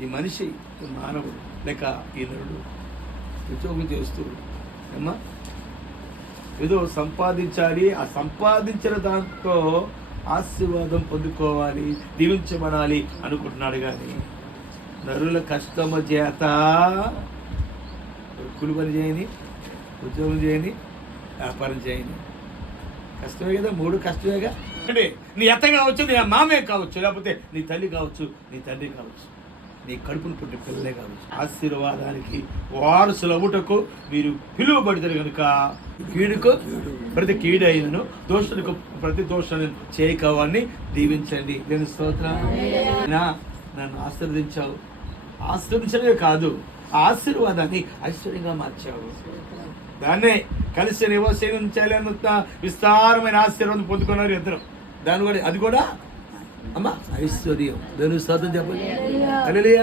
ఈ మనిషి మానవుడు లేక ఈ నరుడు ఉద్యోగం చేస్తూ ఏమ్మా ఏదో సంపాదించాలి, ఆ సంపాదించిన దాంతో ఆశీర్వాదం పొందుకోవాలి, దీవించబడాలి అనుకుంటున్నాడు. కానీ నరుల కష్టము చేత కూలి పని చేయని, ఉద్యోగం చేయని, వ్యాపారం చేయని, కష్టమే కదా, 3 కష్టమేగా. అంటే నీ అత్త కావచ్చు, నీ మామే కావచ్చు, లేకపోతే నీ తల్లి కావచ్చు, నీ తండ్రి కావచ్చు, నీ కడుపును పుట్టిన పిల్లలే కావచ్చు. ఆశీర్వాదానికి వారసులు అవ్వుటకు మీరు పిలువబడితే కనుక కీడుకు ప్రతి కీడు అయినను, దోషులకు ప్రతి దోషాన్ని చేయకవాన్ని దీవించండి. నేను స్తోత్రం. నన్ను ఆశీర్వదించావు, ఆశీర్వదించడమే కాదు ఆశీర్వాదాన్ని ఐశ్వర్యంగా మార్చావు. దాన్నే కలిసి నివసించాలి అన్నంత విస్తారమైన ఆశీర్వాదం పొందుకున్నారు ఇద్దరు. దాని కూడా అది కూడా అమ్మా ఐశ్వర్యం. దేవుని స్తోత్రం చెప్పండి. హల్లెలూయా.